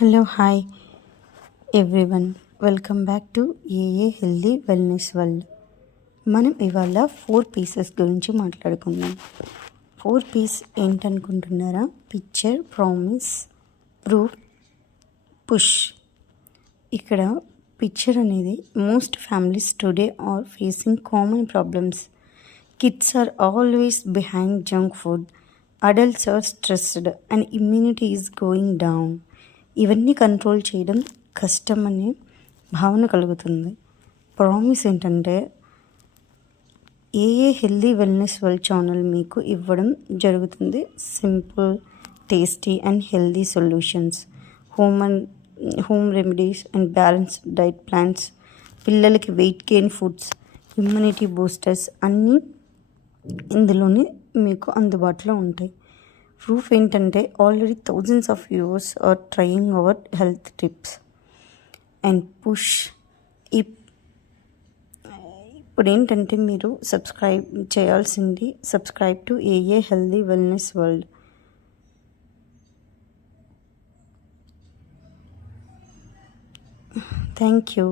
Hello hi everyone, welcome back to A A healthy wellness world. మనం ఇవాళ 4 P's గురించి మాట్లాడుకుందాం. 4 పీస్ ఏంటనుకుంటున్నారా? Picture, promise, proof, push. ఇక్కడ పిక్చర్ అనేది most families today are facing common problems. Kids are always behind junk food, adults are stressed and immunity is going down. ఇవన్నీ control చేయడం కష్టం అనే భావన కలుగుతుంది. ప్రామిస్ ఏంటంటే ఏఏ హెల్దీ వెల్నెస్ వరల్డ్ ఛానల్ మీకు ఇవ్వడం జరుగుతుంది. Simple, tasty and healthy solutions, home remedies and balanced diet plans, పిల్లలకి weight gain foods, immunity boosters అన్నీ ఇందులోనే మీకు అందుబాటులో ఉంటాయి. ప్రూఫ్ ఏంటంటే already thousands of viewers are trying our health tips. And push, ఇప్పుడు ఏంటంటే మీరు సబ్స్క్రైబ్ చేయాల్సింది, subscribe to A A healthy wellness world. Thank you.